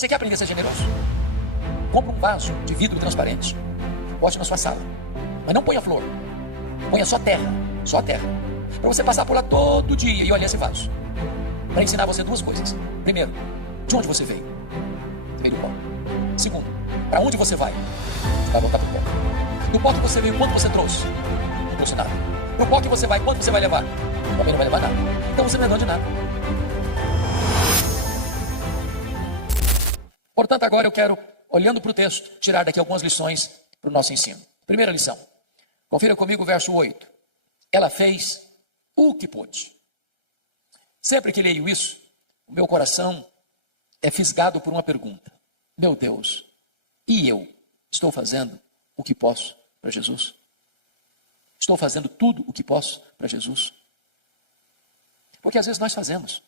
Você quer aprender a ser generoso? Compre um vaso de vidro transparente. Bote na sua sala. Mas não ponha flor. Ponha só terra. Só terra. Para você passar por lá todo dia e olhar esse vaso. Para ensinar você duas coisas. Primeiro, de onde você veio? Você veio do pó. Segundo, para onde você vai? Você vai voltar para o pó. Do pó que você veio, quanto você trouxe? Não trouxe nada. Do pó que você vai, quanto você vai levar? Também não vai levar nada. Então você não é dono de nada. Portanto, agora eu quero, olhando para o texto, tirar daqui algumas lições para o nosso ensino. Primeira lição. Confira comigo o verso 8. Ela fez o que pôde. Sempre que leio isso, o meu coração é fisgado por uma pergunta. Meu Deus, e eu estou fazendo o que posso para Jesus? Estou fazendo tudo o que posso para Jesus? Porque às vezes nós fazemos,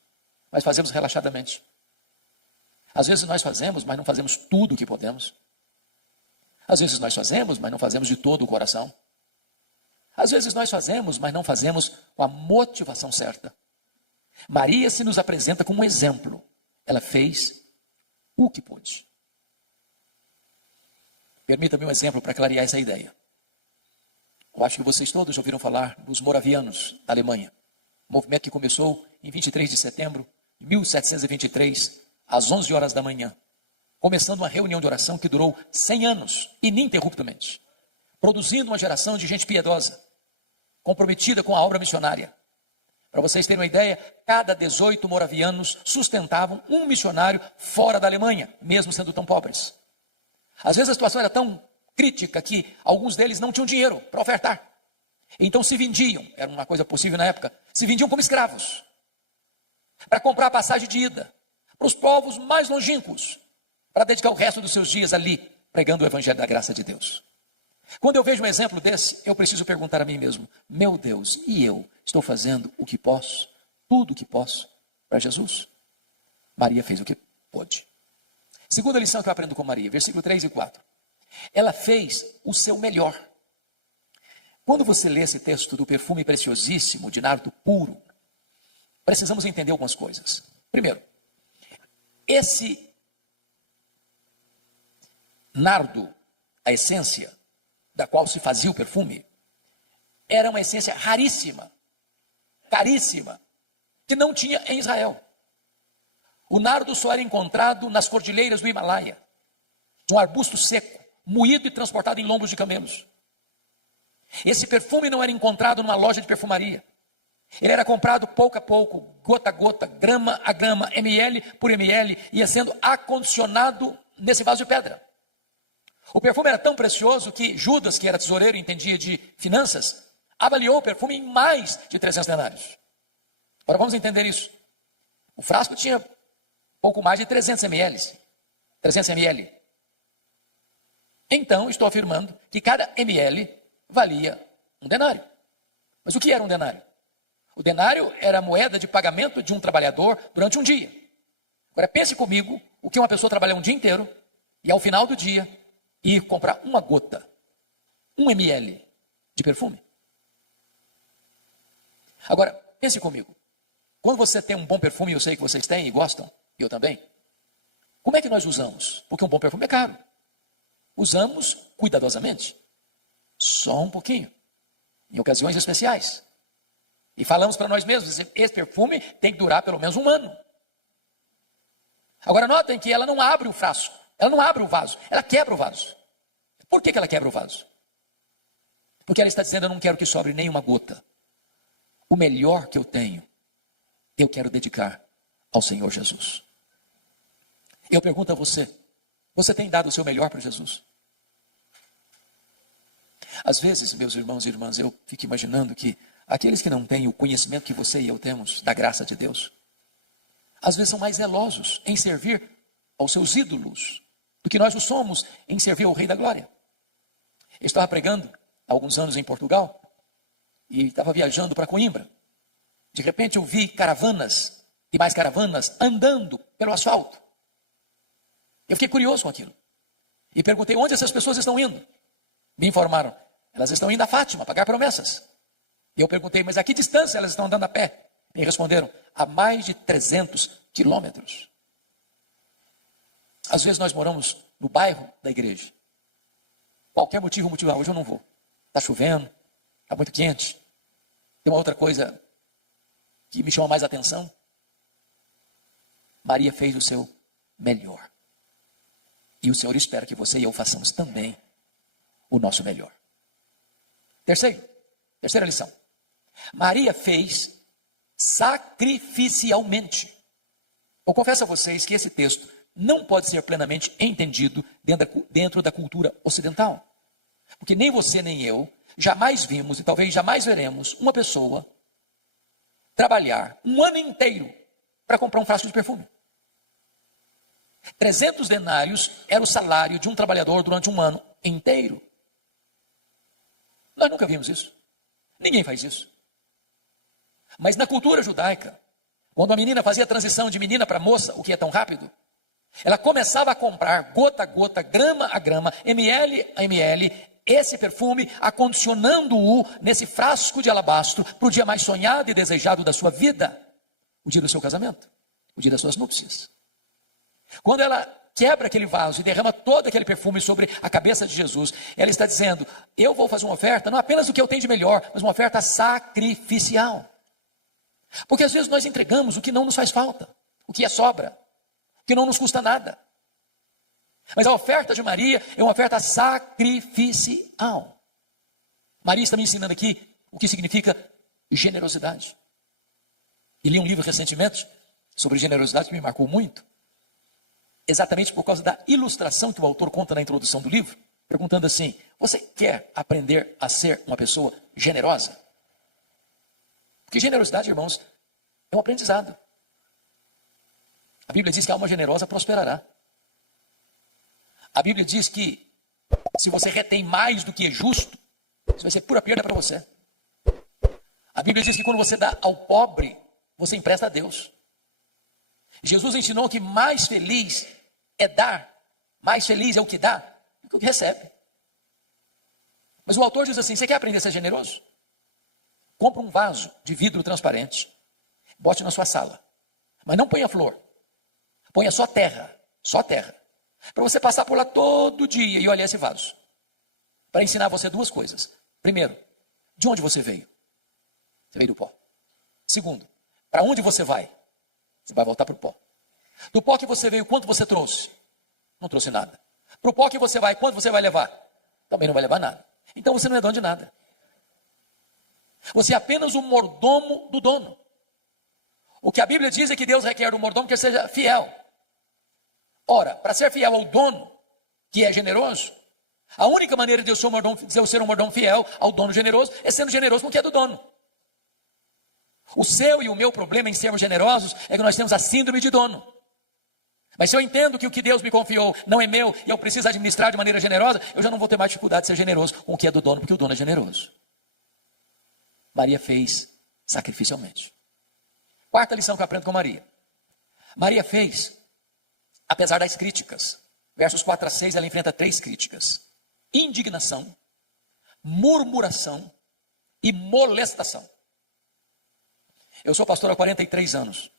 mas fazemos relaxadamente. Às vezes nós fazemos, mas não fazemos tudo o que podemos. Às vezes nós fazemos, mas não fazemos de todo o coração. Às vezes nós fazemos, mas não fazemos com a motivação certa. Maria se nos apresenta como um exemplo. Ela fez o que pôde. Permita-me um exemplo para clarear essa ideia. Eu acho que vocês todos já ouviram falar dos moravianos da Alemanha. Um movimento que começou em 23 de setembro de 1723, às 11 horas da manhã. Começando uma reunião de oração que durou 100 anos, ininterruptamente. Produzindo uma geração de gente piedosa, comprometida com a obra missionária. Para vocês terem uma ideia, cada 18 moravianos sustentavam um missionário fora da Alemanha, mesmo sendo tão pobres. Às vezes a situação era tão crítica que alguns deles não tinham dinheiro para ofertar. Então se vendiam, era uma coisa possível na época, se vendiam como escravos, para comprar a passagem de ida, para os povos mais longínquos, para dedicar o resto dos seus dias ali, pregando o evangelho da graça de Deus. Quando eu vejo um exemplo desse, eu preciso perguntar a mim mesmo, meu Deus, e eu estou fazendo o que posso, tudo o que posso, para Jesus? Maria fez o que pôde. Segunda lição que eu aprendo com Maria, versículo 3 e 4. Ela fez o seu melhor. Quando você lê esse texto do perfume preciosíssimo, de nardo puro, precisamos entender algumas coisas. Primeiro, esse nardo, a essência da qual se fazia o perfume, era uma essência raríssima, caríssima, que não tinha em Israel. O nardo só era encontrado nas cordilheiras do Himalaia, de um arbusto seco, moído e transportado em lombos de camelos. Esse perfume não era encontrado numa loja de perfumaria. Ele era comprado pouco a pouco, gota a gota, grama a grama, ml por ml, ia sendo acondicionado nesse vaso de pedra. O perfume era tão precioso que Judas, que era tesoureiro e entendia de finanças, avaliou o perfume em mais de 300 denários. Agora vamos entender isso. O frasco tinha pouco mais de 300 ml. 300 ml. Então, estou afirmando que cada ml valia um denário. Mas o que era um denário? O denário era a moeda de pagamento de um trabalhador durante um dia. Agora pense comigo o que uma pessoa trabalha um dia inteiro e ao final do dia ir comprar uma gota, 1 ml de perfume. Agora, pense comigo. Quando você tem um bom perfume, eu sei que vocês têm e gostam, e eu também. Como é que nós usamos? Porque um bom perfume é caro. Usamos cuidadosamente. Só um pouquinho. Em ocasiões especiais. E falamos para nós mesmos, esse perfume tem que durar pelo menos um ano. Agora notem que ela não abre o frasco. Ela não abre o vaso, ela quebra o vaso. Por que ela quebra o vaso? Porque ela está dizendo, eu não quero que sobre nenhuma gota. O melhor que eu tenho, eu quero dedicar ao Senhor Jesus. Eu pergunto a você, você tem dado o seu melhor para Jesus? Às vezes, meus irmãos e irmãs, eu fico imaginando que aqueles que não têm o conhecimento que você e eu temos da graça de Deus, às vezes são mais zelosos em servir aos seus ídolos do que nós o somos em servir ao Rei da Glória. Eu estava pregando há alguns anos em Portugal e estava viajando para Coimbra. De repente eu vi caravanas e mais caravanas andando pelo asfalto. Eu fiquei curioso com aquilo e perguntei onde essas pessoas estão indo. Me informaram, elas estão indo a Fátima pagar promessas. E eu perguntei, mas a que distância elas estão andando a pé? Me responderam, a mais de 300 quilômetros. Às vezes nós moramos no bairro da igreja. Qualquer motivo, hoje eu não vou. Está chovendo, está muito quente. Tem uma outra coisa que me chama mais atenção. Maria fez o seu melhor. E o Senhor espera que você e eu façamos também o nosso melhor. Terceira lição. Maria fez sacrificialmente. Eu confesso a vocês que esse texto não pode ser plenamente entendido dentro da cultura ocidental. Porque nem você nem eu jamais vimos e talvez jamais veremos uma pessoa trabalhar um ano inteiro para comprar um frasco de perfume. 300 denários era o salário de um trabalhador durante um ano inteiro. Nós nunca vimos isso. Ninguém faz isso. Mas na cultura judaica, quando a menina fazia a transição de menina para moça, o que é tão rápido, ela começava a comprar gota a gota, grama a grama, ml a ml, esse perfume, acondicionando-o nesse frasco de alabastro para o dia mais sonhado e desejado da sua vida, o dia do seu casamento, o dia das suas núpcias. Quando ela quebra aquele vaso e derrama todo aquele perfume sobre a cabeça de Jesus, ela está dizendo, eu vou fazer uma oferta, não apenas do que eu tenho de melhor, mas uma oferta sacrificial. Porque às vezes nós entregamos o que não nos faz falta, o que é sobra, o que não nos custa nada. Mas a oferta de Maria é uma oferta sacrificial. Maria está me ensinando aqui o que significa generosidade. E li um livro recentemente sobre generosidade que me marcou muito. Exatamente por causa da ilustração que o autor conta na introdução do livro, perguntando assim, você quer aprender a ser uma pessoa generosa? Porque generosidade, irmãos, é um aprendizado. A Bíblia diz que a alma generosa prosperará. A Bíblia diz que se você retém mais do que é justo, isso vai ser pura perda para você. A Bíblia diz que quando você dá ao pobre, você empresta a Deus. Jesus ensinou que mais feliz é dar, mais feliz é o que dá do que o que recebe. Mas o autor diz assim, você quer aprender a ser generoso? Compre um vaso de vidro transparente, bote na sua sala, mas não ponha flor, ponha só terra, para você passar por lá todo dia e olhar esse vaso, para ensinar você duas coisas. Primeiro, de onde você veio? Você veio do pó. Segundo, para onde você vai? Você vai voltar para o pó. Do pó que você veio, quanto você trouxe? Não trouxe nada. Para o pó que você vai, quanto você vai levar? Também não vai levar nada. Então você não é dono de nada. Você é apenas o mordomo do dono. O que a Bíblia diz é que Deus requer do mordomo que ele seja fiel. Ora, para ser fiel ao dono, que é generoso, a única maneira de eu ser um mordomo fiel ao dono generoso é sendo generoso com o que é do dono. O seu e o meu problema em sermos generosos é que nós temos a síndrome de dono. Mas se eu entendo que o que Deus me confiou não é meu e eu preciso administrar de maneira generosa, eu já não vou ter mais dificuldade de ser generoso com o que é do dono, porque o dono é generoso. Maria fez sacrificialmente. Quarta lição que eu aprendo com Maria. Maria fez, apesar das críticas. Versos 4 a 6, ela enfrenta 3 críticas. Indignação, murmuração e molestação. Eu sou pastor há 43 anos.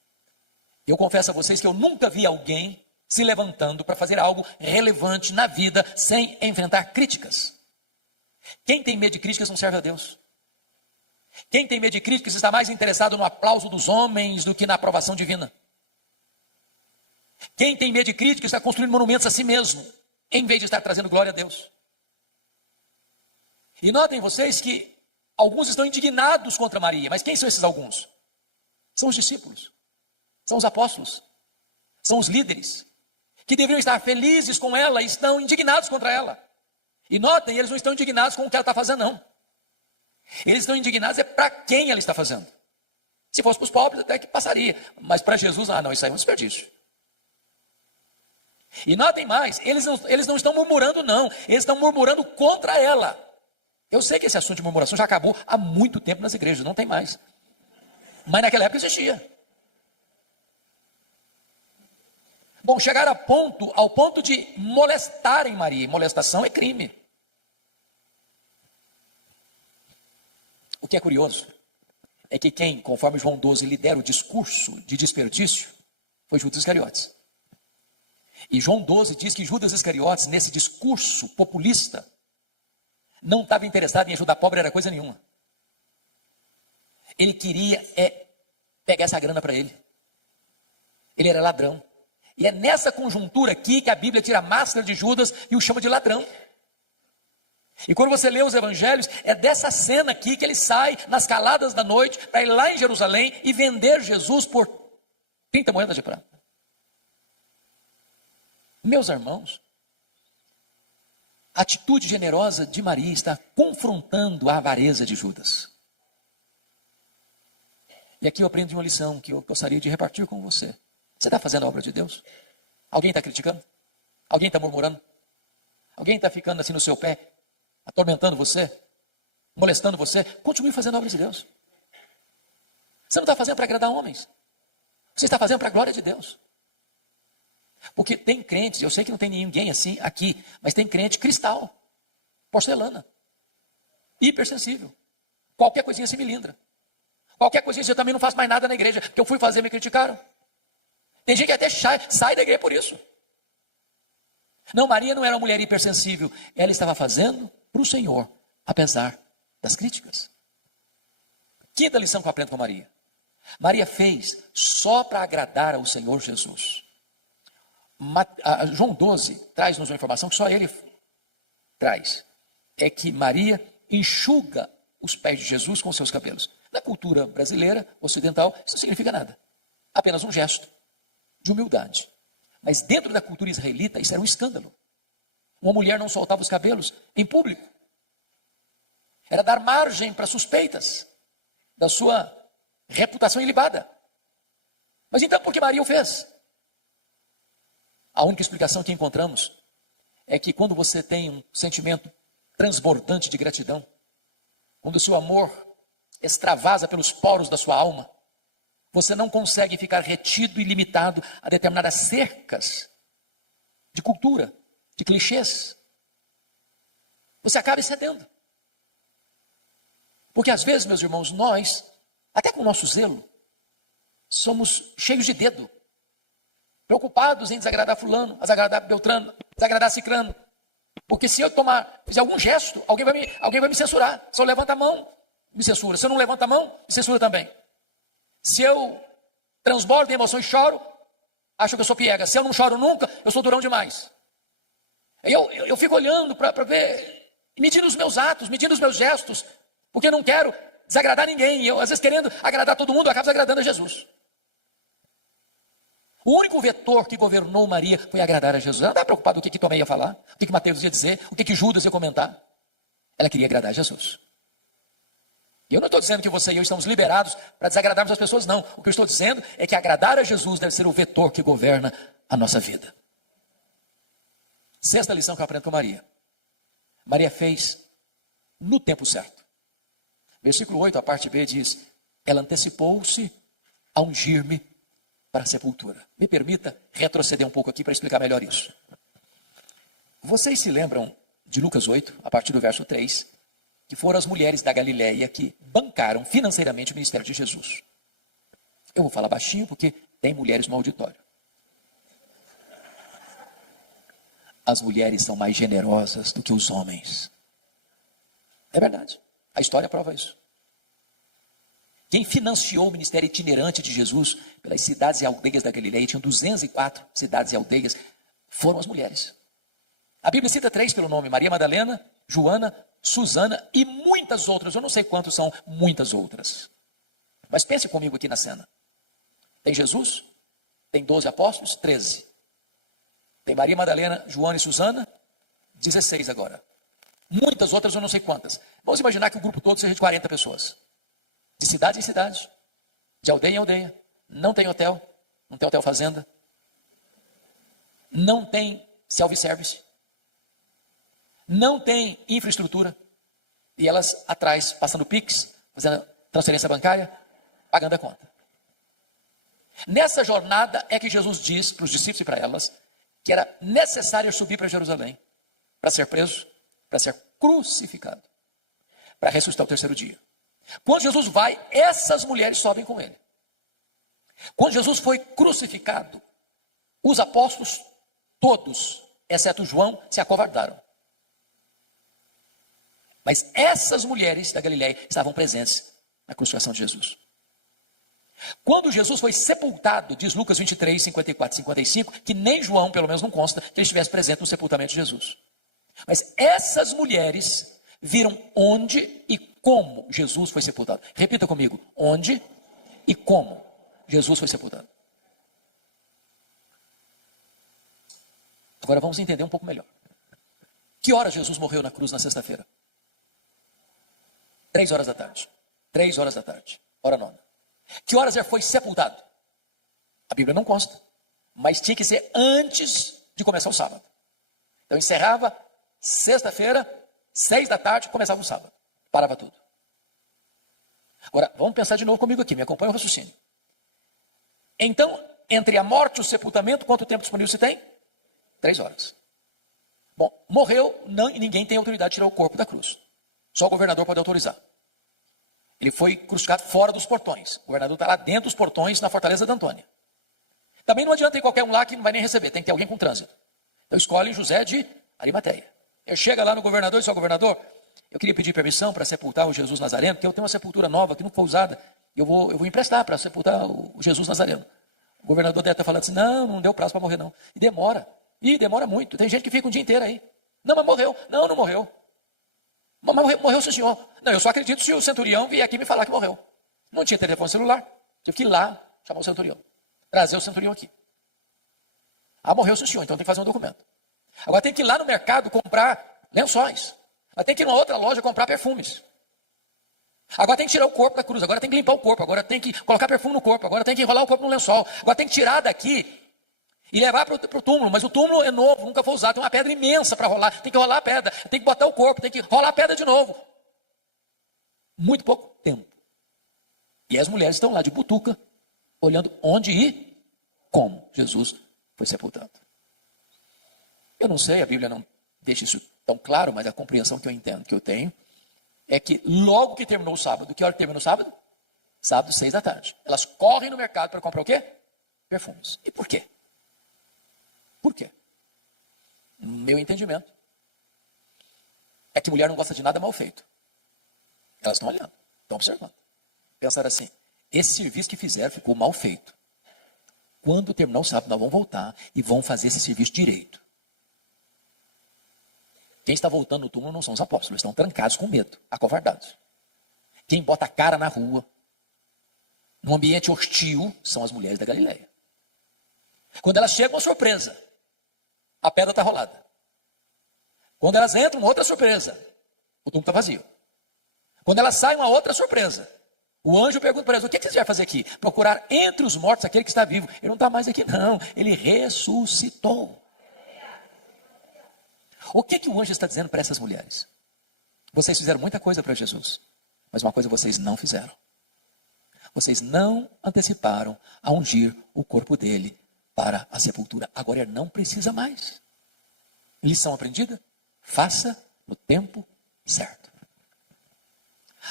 Eu confesso a vocês que eu nunca vi alguém se levantando para fazer algo relevante na vida sem enfrentar críticas. Quem tem medo de críticas não serve a Deus. Quem tem medo de críticas está mais interessado no aplauso dos homens do que na aprovação divina. Quem tem medo de críticas está construindo monumentos a si mesmo, em vez de estar trazendo glória a Deus. E notem vocês que alguns estão indignados contra Maria, mas quem são esses alguns? São os discípulos, são os apóstolos, são os líderes, que deveriam estar felizes com ela e estão indignados contra ela. E notem, eles não estão indignados com o que ela está fazendo, não. Eles estão indignados para quem ela está fazendo. Se fosse para os pobres, até que passaria. Mas para Jesus, não, isso aí é um desperdício. E notem mais, eles não estão murmurando, não. Eles estão murmurando contra ela. Eu sei que esse assunto de murmuração já acabou há muito tempo nas igrejas, não tem mais. Mas naquela época existia. Bom, chegaram ao ponto de molestarem Maria. Molestação é crime. O que é curioso é que quem, conforme João 12, lidera o discurso de desperdício foi Judas Iscariotes. E João 12 diz que Judas Iscariotes, nesse discurso populista, não estava interessado em ajudar pobre, era coisa nenhuma. Ele queria pegar essa grana para ele. Ele era ladrão. E é nessa conjuntura aqui que a Bíblia tira a máscara de Judas e o chama de ladrão. E quando você lê os evangelhos, é dessa cena aqui que ele sai nas caladas da noite para ir lá em Jerusalém e vender Jesus por 30 moedas de prata. Meus irmãos, a atitude generosa de Maria está confrontando a avareza de Judas. E aqui eu aprendo uma lição que eu gostaria de repartir com você. Você está fazendo a obra de Deus? Alguém está criticando? Alguém está murmurando? Alguém está ficando assim no seu pé, atormentando você? Molestando você? Continue fazendo a obra de Deus. Você não está fazendo para agradar homens. Você está fazendo para a glória de Deus. Porque tem crentes, eu sei que não tem ninguém assim aqui, mas tem crente cristal, porcelana, hipersensível. Qualquer coisinha se melindra. Qualquer coisinha, eu também não faço mais nada na igreja, que eu fui fazer, me criticaram. Tem gente que até sai da igreja por isso. Não, Maria não era uma mulher hipersensível. Ela estava fazendo para o Senhor, apesar das críticas. Quinta lição que eu aprendo com Maria. Maria fez só para agradar ao Senhor Jesus. João 12 traz-nos uma informação que só ele traz. É que Maria enxuga os pés de Jesus com seus cabelos. Na cultura brasileira, ocidental, isso não significa nada. Apenas um gesto de humildade. Mas dentro da cultura israelita, isso era um escândalo. Uma mulher não soltava os cabelos em público. Era dar margem para suspeitas da sua reputação ilibada. Mas então por que Maria o fez? A única explicação que encontramos é que quando você tem um sentimento transbordante de gratidão, quando o seu amor extravasa pelos poros da sua alma, você não consegue ficar retido e limitado a determinadas cercas de cultura, de clichês. Você acaba excedendo. Porque às vezes, meus irmãos, nós, até com o nosso zelo, somos cheios de dedo, preocupados em desagradar fulano, desagradar Beltrano, desagradar Cicrano. Porque se eu fizer algum gesto, alguém vai me censurar. Se eu levanto a mão, me censura. Se eu não levanto a mão, me censura também. Se eu transbordo em emoção e choro, acho que eu sou piega. Se eu não choro nunca, eu sou durão demais. Eu fico olhando para ver, medindo os meus atos, medindo os meus gestos, porque eu não quero desagradar ninguém. Eu, às vezes, querendo agradar todo mundo, eu acabo desagradando a Jesus. O único vetor que governou Maria foi agradar a Jesus. Ela não estava preocupada com o que Tomé ia falar, o que Mateus ia dizer, o que Judas ia comentar. Ela queria agradar a Jesus. E eu não estou dizendo que você e eu estamos liberados para desagradarmos as pessoas, não. O que eu estou dizendo é que agradar a Jesus deve ser o vetor que governa a nossa vida. Sexta lição que eu aprendo com Maria. Maria fez no tempo certo. Versículo 8, a parte B diz: ela antecipou-se a ungir-me para a sepultura. Me permita retroceder um pouco aqui para explicar melhor isso. Vocês se lembram de Lucas 8, a partir do verso 3, que foram as mulheres da Galileia que bancaram financeiramente o ministério de Jesus. Eu vou falar baixinho porque tem mulheres no auditório. As mulheres são mais generosas do que os homens. É verdade. A história prova isso. Quem financiou o ministério itinerante de Jesus pelas cidades e aldeias da Galileia, tinham 204 cidades e aldeias, foram as mulheres. A Bíblia cita 3 pelo nome: Maria Madalena, Joana, Susana e muitas outras. Eu não sei quantos são muitas outras. Mas pense comigo aqui na cena. Tem Jesus, tem 12 apóstolos, 13. Tem Maria Madalena, Joana e Susana, 16 agora. Muitas outras eu não sei quantas. Vamos imaginar que o grupo todo seja de 40 pessoas. De cidade em cidade, de aldeia em aldeia. Não tem hotel, não tem hotel fazenda. Não tem self-service. Não tem infraestrutura. E elas atrás, passando Pix, fazendo transferência bancária, pagando a conta. Nessa jornada é que Jesus diz para os discípulos e para elas que era necessário subir para Jerusalém para ser preso, para ser crucificado, para ressuscitar o terceiro dia. Quando Jesus vai, essas mulheres sobem com ele. Quando Jesus foi crucificado, os apóstolos todos, exceto João, se acovardaram. Mas essas mulheres da Galileia estavam presentes na crucificação de Jesus. Quando Jesus foi sepultado, diz Lucas 23, 54 e 55, que nem João, pelo menos não consta, que ele estivesse presente no sepultamento de Jesus. Mas essas mulheres viram onde e como Jesus foi sepultado. Repita comigo, onde e como Jesus foi sepultado. Agora vamos entender um pouco melhor. Que hora Jesus morreu na cruz na sexta-feira? 3 horas da tarde. 3 horas da tarde. Hora nona. Que horas ele foi sepultado? A Bíblia não consta. Mas tinha que ser antes de começar o sábado. Então encerrava sexta-feira, 6 da tarde, começava o sábado. Parava tudo. Agora, vamos pensar de novo comigo aqui. Me acompanha o raciocínio. Então, entre a morte e o sepultamento, quanto tempo disponível se tem? 3 horas. Bom, morreu, ninguém tem autoridade de tirar o corpo da cruz. Só o governador pode autorizar. Ele foi crucificado fora dos portões. O governador está lá dentro dos portões, na Fortaleza da Antônia. Também não adianta ir qualquer um lá que não vai nem receber, tem que ter alguém com trânsito. Então escolhe José de Arimateia. Ele chega lá no governador e diz: ó, governador, eu queria pedir permissão para sepultar o Jesus Nazareno, porque eu tenho uma sepultura nova que não foi usada. Eu vou emprestar para sepultar o Jesus Nazareno. O governador deve estar falando assim: não deu prazo para morrer não. E demora. Demora muito. Tem gente que fica um dia inteiro aí. Não, mas morreu. Não morreu. Mas morreu sim, senhor. Não, eu só acredito se o centurião vier aqui me falar que morreu. Não tinha telefone celular. Tive que ir lá chamar o centurião. Trazer o centurião aqui. Ah, morreu sim, senhor. Então tem que fazer um documento. Agora tem que ir lá no mercado comprar lençóis. Agora tem que ir numa outra loja comprar perfumes. Agora tem que tirar o corpo da cruz. Agora tem que limpar o corpo. Agora tem que colocar perfume no corpo. Agora tem que enrolar o corpo no lençol. Agora tem que tirar daqui e levar para o túmulo, mas o túmulo é novo, nunca foi usado, tem uma pedra imensa para rolar, tem que rolar a pedra, tem que botar o corpo, tem que rolar a pedra de novo. Muito pouco tempo. E as mulheres estão lá de butuca, olhando onde e como Jesus foi sepultado. Eu não sei, a Bíblia não deixa isso tão claro, mas a compreensão que eu entendo, que eu tenho, é que logo que terminou o sábado, que hora que terminou o sábado? Sábado, 6 da tarde. Elas correm no mercado para comprar o quê? Perfumes. E por quê? Por quê? No meu entendimento, é que mulher não gosta de nada mal feito. Elas estão olhando, estão observando. Pensaram assim: esse serviço que fizeram ficou mal feito. Quando terminar o sábado, nós vamos voltar e vamos fazer esse serviço direito. Quem está voltando no túmulo não são os apóstolos, estão trancados com medo, acovardados. Quem bota a cara na rua, num ambiente hostil, são as mulheres da Galileia. Quando elas chegam, uma surpresa. A pedra está rolada. Quando elas entram, uma outra surpresa. O túmulo está vazio. Quando elas saem, uma outra surpresa. O anjo pergunta para elas: o que vocês vão fazer aqui? Procurar entre os mortos aquele que está vivo. Ele não está mais aqui não. Ele ressuscitou. O que o anjo está dizendo para essas mulheres? Vocês fizeram muita coisa para Jesus. Mas uma coisa vocês não fizeram. Vocês não anteciparam a ungir o corpo dele para a sepultura. Agora ele não precisa mais. Lição aprendida? Faça no tempo certo.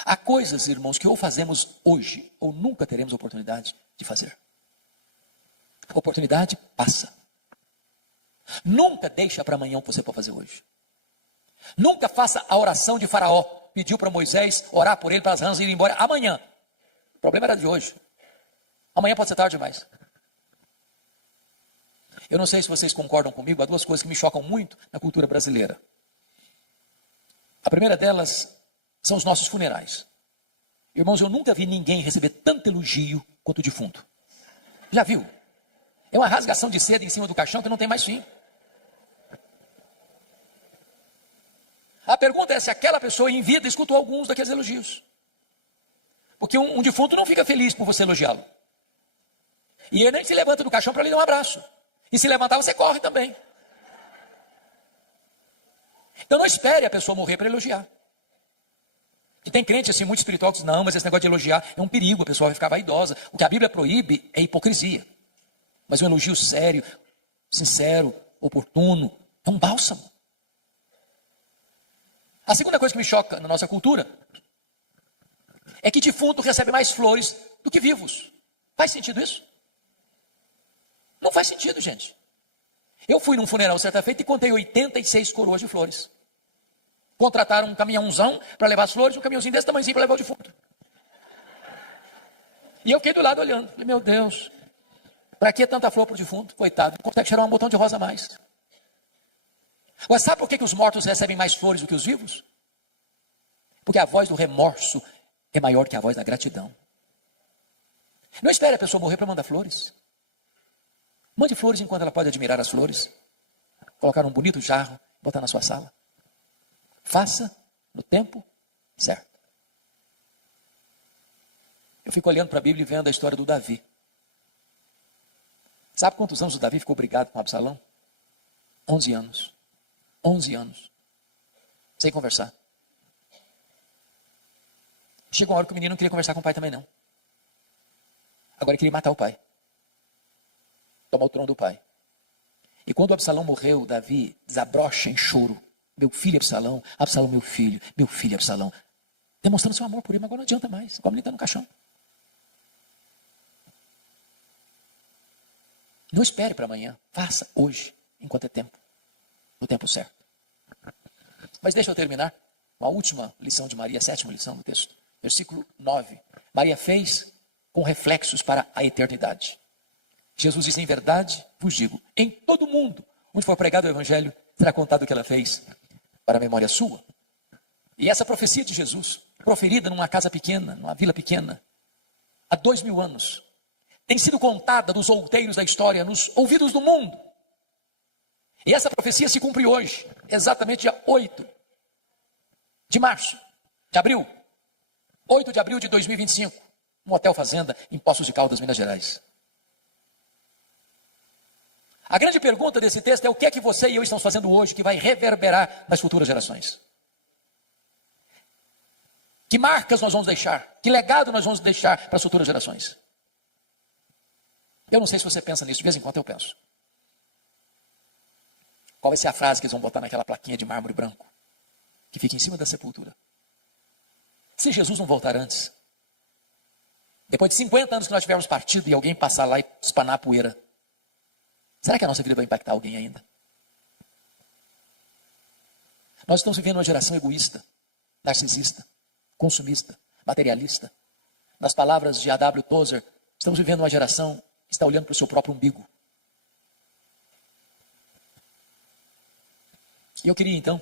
Há coisas, irmãos, que ou fazemos hoje, ou nunca teremos oportunidade de fazer. A oportunidade passa. Nunca deixa para amanhã o que você pode fazer hoje. Nunca faça a oração de Faraó. Pediu para Moisés orar por ele, para as rãs irem embora amanhã. O problema era de hoje. Amanhã pode ser tarde demais. Eu não sei se vocês concordam comigo, há 2 coisas que me chocam muito na cultura brasileira. A primeira delas são os nossos funerais. Irmãos, eu nunca vi ninguém receber tanto elogio quanto o defunto. Já viu? É uma rasgação de seda em cima do caixão que não tem mais fim. A pergunta é se aquela pessoa em vida escutou alguns daqueles elogios. Porque um defunto não fica feliz por você elogiá-lo. E ele nem se levanta do caixão para lhe dar um abraço. E se levantar, você corre também. Então não espere a pessoa morrer para elogiar. E tem crente assim, muito espiritual, que diz: não, mas esse negócio de elogiar é um perigo, a pessoa vai ficar vaidosa. O que a Bíblia proíbe é hipocrisia. Mas um elogio sério, sincero, oportuno, é um bálsamo. A segunda coisa que me choca na nossa cultura é que defunto recebe mais flores do que vivos. Faz sentido isso? Não faz sentido, gente. Eu fui num funeral certa feita e contei 86 coroas de flores. Contrataram um caminhãozão para levar as flores, um caminhãozinho desse tamanhozinho para levar o defunto. E eu fiquei do lado olhando. Falei, meu Deus, para que tanta flor para o defunto? Coitado, não consegue cheirar um botão de rosa a mais. Agora, sabe por que os mortos recebem mais flores do que os vivos? Porque a voz do remorso é maior que a voz da gratidão. Não espere a pessoa morrer para mandar flores. Mande flores enquanto ela pode admirar as flores. Colocar um bonito jarro, botar na sua sala. Faça no tempo certo. Eu fico olhando para a Bíblia e vendo a história do Davi. Sabe quantos anos o Davi ficou brigado com Absalão? 11 anos. 11 anos. Sem conversar. Chegou uma hora que o menino não queria conversar com o pai também não. Agora ele queria matar o pai. Tomar o trono do pai. E quando Absalão morreu, Davi desabrocha em choro. Meu filho Absalão, Absalão meu filho Absalão. Demonstrando seu amor por ele, mas agora não adianta mais. Agora ele está no caixão. Não espere para amanhã. Faça hoje, enquanto é tempo. No tempo certo. Mas deixa eu terminar com a última lição de Maria, a sétima lição do texto. Versículo 9. Maria fez com reflexos para a eternidade. Jesus diz, em verdade, vos digo, em todo mundo, onde for pregado o evangelho, será contado o que ela fez para a memória sua. E essa profecia de Jesus, proferida numa casa pequena, numa vila pequena, há 2000 anos, tem sido contada dos outeiros da história, nos ouvidos do mundo. E essa profecia se cumpre hoje, exatamente dia 8 de março, de abril, 8 de abril de 2025, no Hotel Fazenda, em Poços de Caldas, Minas Gerais. A grande pergunta desse texto é o que é que você e eu estamos fazendo hoje que vai reverberar nas futuras gerações? Que marcas nós vamos deixar? Que legado nós vamos deixar para as futuras gerações? Eu não sei se você pensa nisso, de vez em quando eu penso. Qual vai ser a frase que eles vão botar naquela plaquinha de mármore branco que fica em cima da sepultura? Se Jesus não voltar antes, depois de 50 anos que nós tivermos partido e alguém passar lá e espanar a poeira, será que a nossa vida vai impactar alguém ainda? Nós estamos vivendo uma geração egoísta, narcisista, consumista, materialista. Nas palavras de A.W. Tozer, estamos vivendo uma geração que está olhando para o seu próprio umbigo. E eu queria então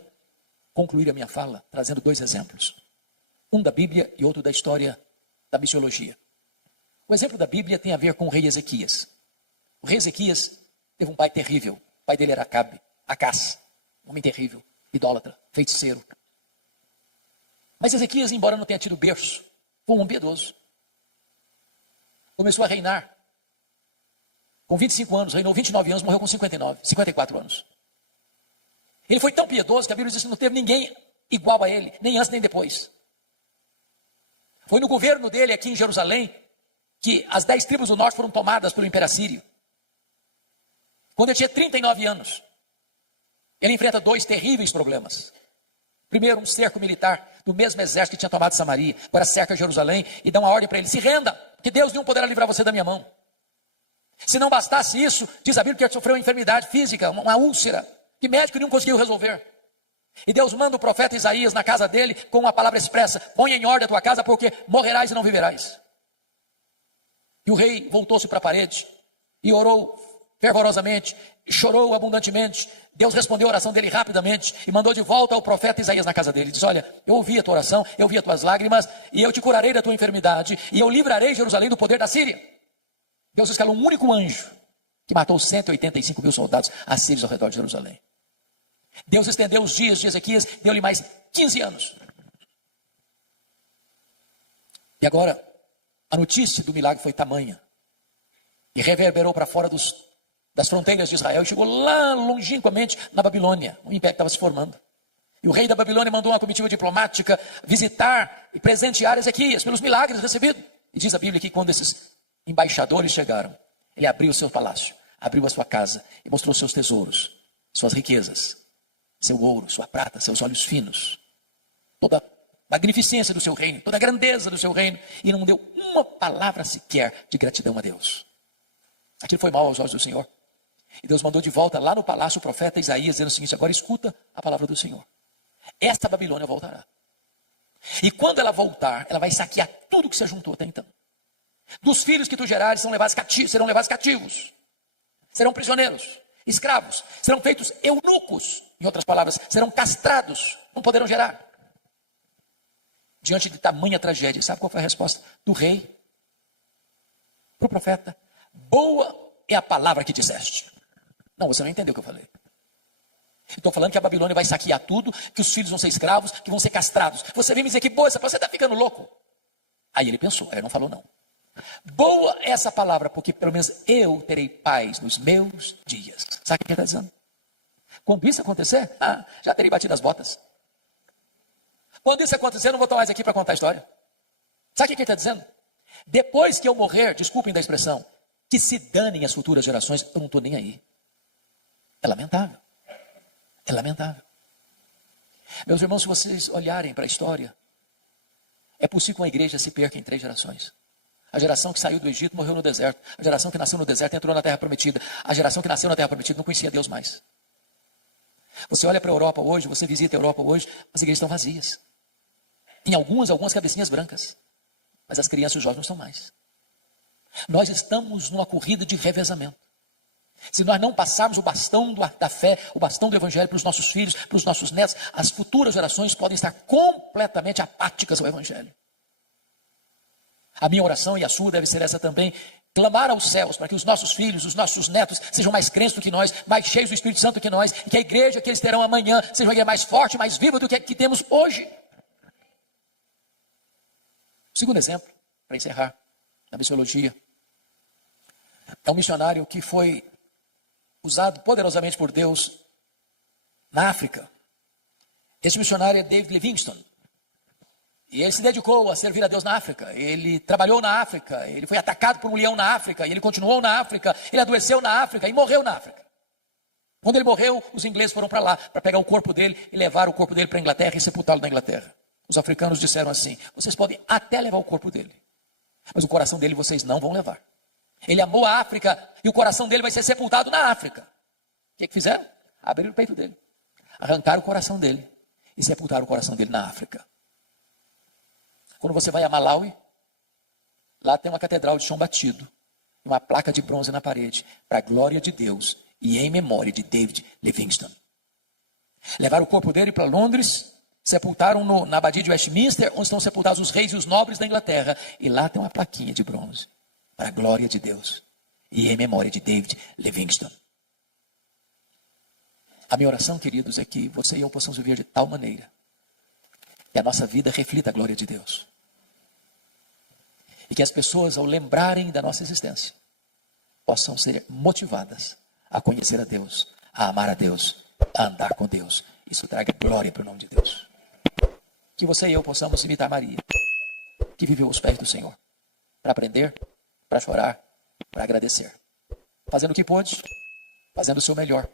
concluir a minha fala trazendo 2 exemplos. Um da Bíblia e outro da história da missiologia. O exemplo da Bíblia tem a ver com o rei Ezequias. O rei Ezequias teve um pai terrível. O pai dele era Acabe, Acás, um homem terrível, idólatra, feiticeiro. Mas Ezequias, embora não tenha tido berço, foi um homem piedoso. Começou a reinar. Com 25 anos, reinou 29 anos, morreu com 54 anos. Ele foi tão piedoso que a Bíblia diz que não teve ninguém igual a ele, nem antes nem depois. Foi no governo dele aqui em Jerusalém que as 10 tribos do norte foram tomadas pelo Império Assírio. Quando ele tinha 39 anos, ele enfrenta 2 terríveis problemas. Primeiro, um cerco militar do mesmo exército que tinha tomado Samaria. Agora cerca Jerusalém e dá uma ordem para ele: se renda, que Deus não poderá livrar você da minha mão. Se não bastasse isso, diz a Bíblia que ele sofreu uma enfermidade física, uma úlcera, que médico nenhum conseguiu resolver. E Deus manda o profeta Isaías na casa dele com uma palavra expressa: põe em ordem a tua casa, porque morrerás e não viverás. E o rei voltou-se para a parede e orou fervorosamente, chorou abundantemente. Deus respondeu a oração dele rapidamente e mandou de volta o profeta Isaías na casa dele. Diz: olha, eu ouvi a tua oração, eu ouvi as tuas lágrimas, e eu te curarei da tua enfermidade, e eu livrarei Jerusalém do poder da Síria. Deus escalou um único anjo que matou 185 mil soldados assírios ao redor de Jerusalém. Deus estendeu os dias de Ezequias, deu-lhe mais 15 anos. E agora, a notícia do milagre foi tamanha e reverberou para fora das fronteiras de Israel e chegou lá longínquamente na Babilônia, o império estava se formando. E o rei da Babilônia mandou uma comitiva diplomática visitar e presentear Ezequias pelos milagres recebidos. E diz a Bíblia que quando esses embaixadores chegaram, ele abriu o seu palácio, abriu a sua casa e mostrou seus tesouros, suas riquezas, seu ouro, sua prata, seus olhos finos, toda a magnificência do seu reino, toda a grandeza do seu reino, e não deu uma palavra sequer de gratidão a Deus. Aquilo foi mal aos olhos do Senhor. E Deus mandou de volta lá no palácio o profeta Isaías, dizendo o seguinte: agora escuta a palavra do Senhor. Esta Babilônia voltará. E quando ela voltar, ela vai saquear tudo que se juntou até então. Dos filhos que tu gerares serão levados cativos. Serão prisioneiros, escravos. Serão feitos eunucos. Em outras palavras, serão castrados. Não poderão gerar. Diante de tamanha tragédia, sabe qual foi a resposta do rei para o profeta? Boa é a palavra que disseste. Não, você não entendeu o que eu falei. Estou falando que a Babilônia vai saquear tudo, que os filhos vão ser escravos, que vão ser castrados. Você vem me dizer que boa, você está ficando louco. Aí ele pensou, aí não falou não. Boa é essa palavra, porque pelo menos eu terei paz nos meus dias. Sabe o que ele está dizendo? Quando isso acontecer, já terei batido as botas. Quando isso acontecer, eu não vou estar mais aqui para contar a história. Sabe o que ele está dizendo? Depois que eu morrer, desculpem da expressão, que se danem as futuras gerações, eu não estou nem aí. É lamentável. É lamentável. Meus irmãos, se vocês olharem para a história, é possível que uma igreja se perca em 3 gerações. A geração que saiu do Egito morreu no deserto. A geração que nasceu no deserto entrou na terra prometida. A geração que nasceu na terra prometida não conhecia Deus mais. Você olha para a Europa hoje, você visita a Europa hoje, as igrejas estão vazias. Em algumas cabecinhas brancas. Mas as crianças e os jovens não estão mais. Nós estamos numa corrida de revezamento. Se nós não passarmos o bastão da fé, o bastão do evangelho para os nossos filhos, para os nossos netos, as futuras gerações podem estar completamente apáticas ao evangelho. A minha oração e a sua deve ser essa também: clamar aos céus para que os nossos filhos, os nossos netos sejam mais crentes do que nós, mais cheios do Espírito Santo do que nós, e que a igreja que eles terão amanhã seja uma igreja mais forte, mais viva do que a que temos hoje. O segundo exemplo, para encerrar, na missiologia, é um missionário que foi usado poderosamente por Deus na África. Esse missionário é David Livingstone. E ele se dedicou a servir a Deus na África. Ele trabalhou na África. Ele foi atacado por um leão na África. E ele continuou na África. Ele adoeceu na África e morreu na África. Quando ele morreu, os ingleses foram para lá para pegar o corpo dele e levar o corpo dele para a Inglaterra e sepultá-lo na Inglaterra. Os africanos disseram assim: vocês podem até levar o corpo dele, mas o coração dele vocês não vão levar. Ele amou a África e o coração dele vai ser sepultado na África. O que fizeram? Abriram o peito dele, arrancaram o coração dele e sepultaram o coração dele na África. Quando você vai a Malawi, lá tem uma catedral de chão batido, uma placa de bronze na parede, para a glória de Deus e em memória de David Livingstone. Levaram o corpo dele para Londres, sepultaram na abadia de Westminster, onde estão sepultados os reis e os nobres da Inglaterra, e lá tem uma plaquinha de bronze, para a glória de Deus e em memória de David Livingstone. A minha oração, queridos, é que você e eu possamos viver de tal maneira que a nossa vida reflita a glória de Deus. E que as pessoas, ao lembrarem da nossa existência, possam ser motivadas a conhecer a Deus, a amar a Deus, a andar com Deus. Isso traga glória para o nome de Deus. Que você e eu possamos imitar Maria, que viveu aos pés do Senhor, para aprender, para chorar, para agradecer. Fazendo o que pôde, fazendo o seu melhor,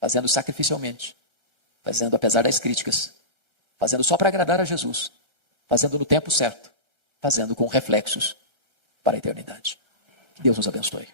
fazendo sacrificialmente, fazendo apesar das críticas, fazendo só para agradar a Jesus, fazendo no tempo certo, fazendo com reflexos para a eternidade. Que Deus nos abençoe.